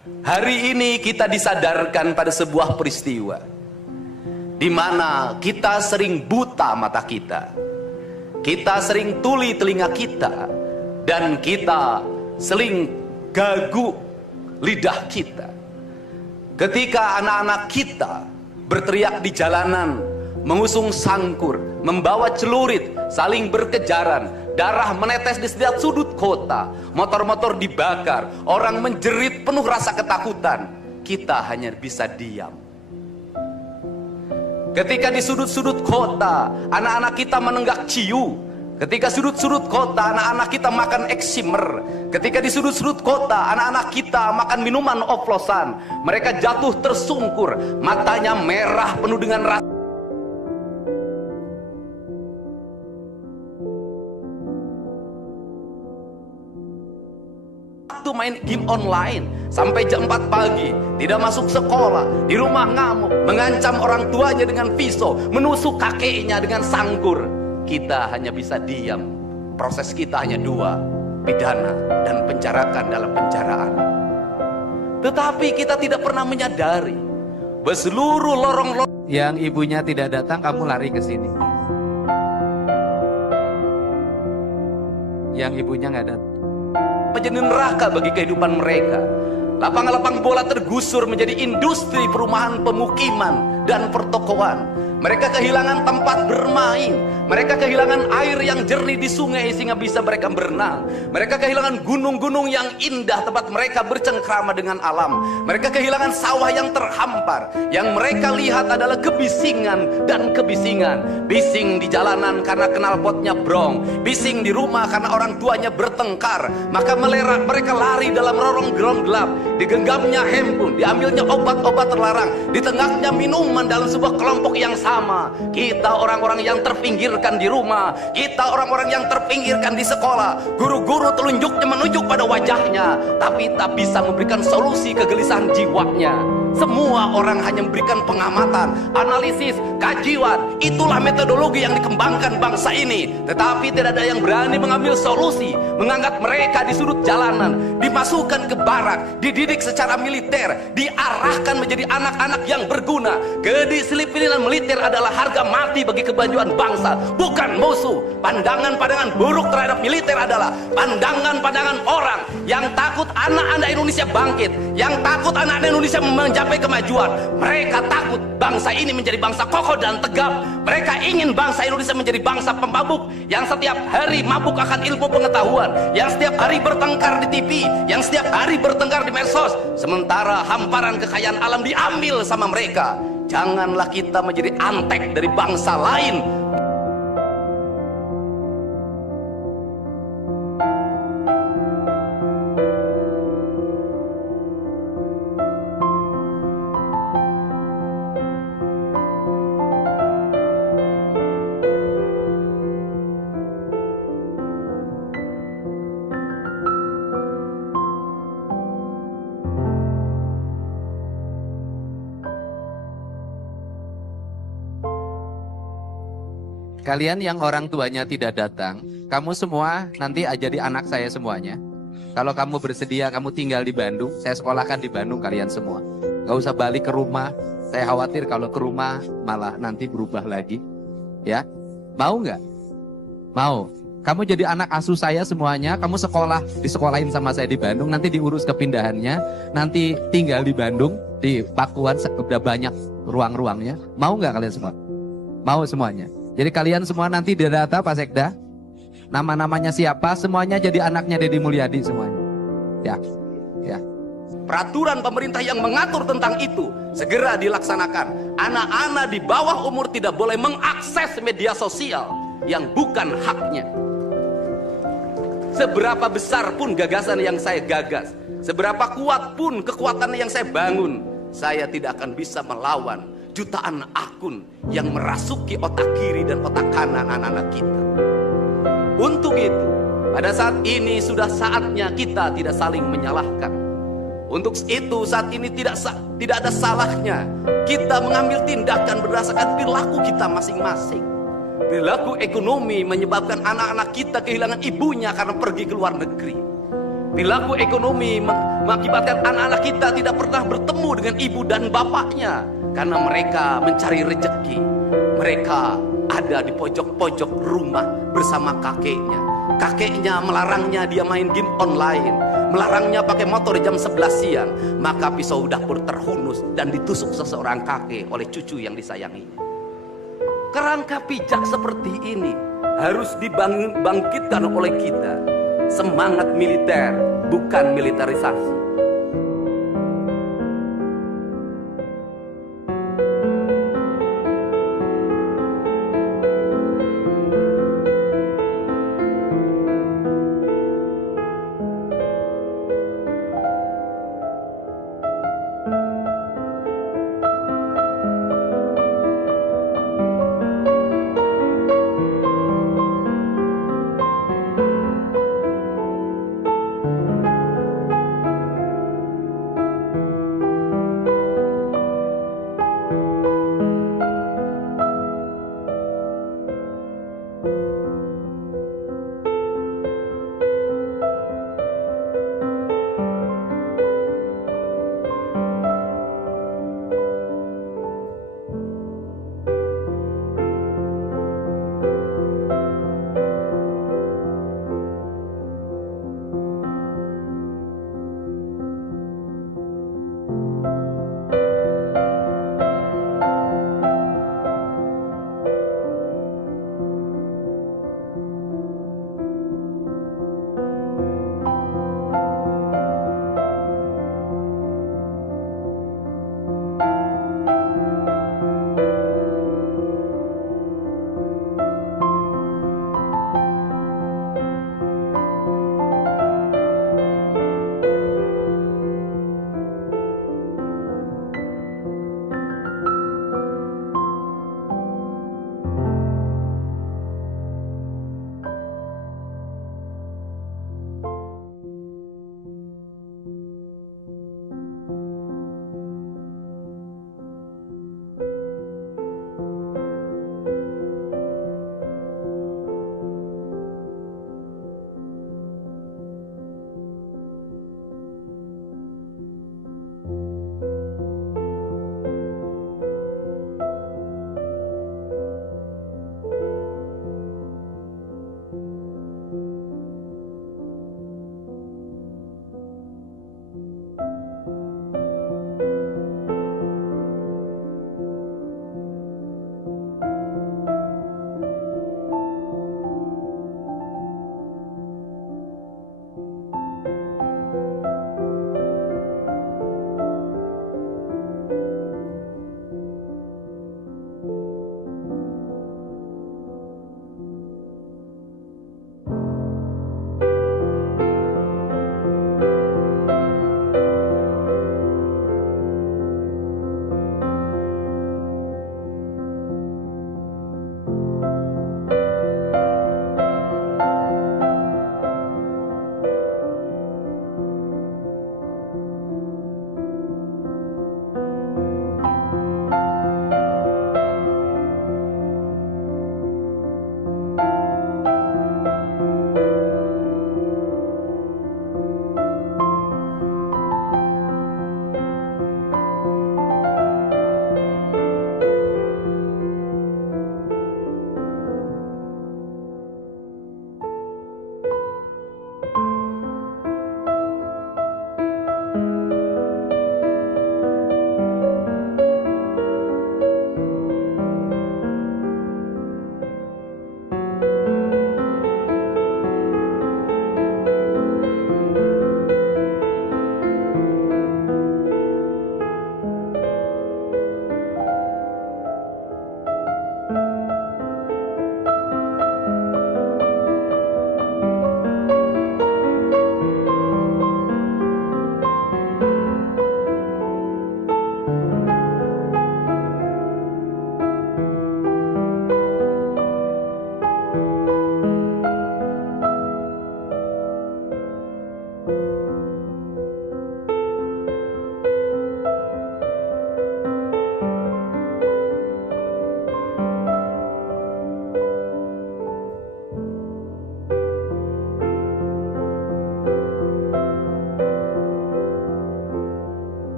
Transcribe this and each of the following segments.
Hari ini kita disadarkan pada sebuah peristiwa di mana kita sering buta mata kita, kita sering tuli telinga kita, dan kita sering gagu lidah kita. Ketika anak-anak kita berteriak di jalanan, mengusung sangkur, membawa celurit, saling berkejaran, darah menetes di setiap sudut kota, motor-motor dibakar, orang menjerit penuh rasa ketakutan, kita hanya bisa diam. Ketika di sudut-sudut kota anak-anak kita menenggak ciu, ketika sudut-sudut kota anak-anak kita makan eksimer, ketika di sudut-sudut kota anak-anak kita makan minuman oplosan, mereka jatuh tersungkur, matanya merah penuh dengan rasa main game online sampai jam 4 pagi, tidak masuk sekolah, di rumah ngamuk, mengancam orang tuanya dengan pisau, menusuk kakeknya dengan sangkur. Kita hanya bisa diam. Proses kita hanya dua, pidana dan penjarakan dalam penjaraan. Tetapi kita tidak pernah menyadari bahwa seluruh lorong-lorong yang ibunya tidak datang, kamu lari ke sini. Yang ibunya nggak datang menjadi neraka bagi kehidupan mereka. Lapangan-lapangan bola tergusur menjadi industri perumahan, pemukiman, dan pertokoan. Mereka kehilangan tempat bermain. Mereka kehilangan air yang jernih di sungai sehingga bisa mereka berenang. Mereka kehilangan gunung-gunung yang indah tempat mereka bercengkrama dengan alam. Mereka kehilangan sawah yang terhampar. Yang mereka lihat adalah kebisingan dan kebisingan. Bising di jalanan karena knalpotnya brong. Bising di rumah karena orang tuanya bertengkar. Maka mereka lari dalam lorong-lorong gelap. Digenggamnya handphone, diambilnya obat-obat terlarang, ditengahnya minuman dalam sebuah kelompok yang sama. Kita orang-orang yang terpinggirkan di rumah, kita orang-orang yang terpinggirkan di sekolah. Guru-guru telunjuknya menunjuk pada wajahnya, tapi tak bisa memberikan solusi kegelisahan jiwanya. Semua orang hanya memberikan pengamatan, analisis, kajian. Itulah metodologi yang dikembangkan bangsa ini. Tetapi tidak ada yang berani mengambil solusi, mengangkat mereka di sudut jalanan, dimasukkan ke barak, dididik secara militer, diarahkan menjadi anak-anak yang berguna. Kedisiplinan militer adalah harga mati bagi kemajuan bangsa, bukan musuh. Pandangan-pandangan buruk terhadap militer adalah pandangan-pandangan orang yang takut anak-anak Indonesia bangkit, yang takut anak-anak Indonesia mencapai kemajuan. Mereka takut bangsa ini menjadi bangsa kokoh dan tegap. Mereka ingin bangsa Indonesia menjadi bangsa pemabuk yang setiap hari mabuk akan ilmu pengetahuan, yang setiap hari bertengkar di TV, yang setiap hari bertengkar di medsos, sementara hamparan kekayaan alam diambil sama mereka. Janganlah kita menjadi antek dari bangsa lain. Kalian yang orang tuanya tidak datang, kamu semua nanti jadi anak saya semuanya. Kalau kamu bersedia, kamu tinggal di Bandung, saya sekolahkan di Bandung kalian semua. Gak usah balik ke rumah, saya khawatir kalau ke rumah malah nanti berubah lagi. Ya, mau nggak? Mau. Kamu jadi anak asuh saya semuanya, kamu sekolah, disekolahin sama saya di Bandung, nanti diurus kepindahannya, nanti tinggal di Bandung, di Pakuan, udah banyak ruang-ruangnya. Mau nggak kalian semua? Mau semuanya. Jadi kalian semua nanti didata Pak Sekda, nama-namanya siapa, semuanya jadi anaknya Deddy Mulyadi semuanya. Ya, ya. Peraturan pemerintah yang mengatur tentang itu segera dilaksanakan. Anak-anak di bawah umur tidak boleh mengakses media sosial yang bukan haknya. Seberapa besar pun gagasan yang saya gagas, seberapa kuat pun kekuatan yang saya bangun, saya tidak akan bisa melawan jutaan akun yang merasuki otak kiri dan otak kanan anak-anak kita. Untuk itu, pada saat ini sudah saatnya kita tidak saling menyalahkan. Untuk itu saat ini tidak ada salahnya kita mengambil tindakan berdasarkan perilaku kita masing-masing. Perilaku ekonomi menyebabkan anak-anak kita kehilangan ibunya karena pergi ke luar negeri. Perilaku ekonomi mengakibatkan anak-anak kita tidak pernah bertemu dengan ibu dan bapaknya karena mereka mencari rezeki. Mereka ada di pojok-pojok rumah bersama kakeknya. Kakeknya melarangnya dia main game online, melarangnya pakai motor jam 11 siang. Maka pisau dapur terhunus dan ditusuk seseorang kakek oleh cucu yang disayanginya. Kerangka pijak seperti ini harus dibangkitkan oleh kita. Semangat militer, bukan militerisasi.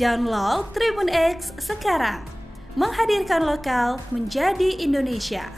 Download Tribun X sekarang. Menghadirkan lokal menjadi Indonesia.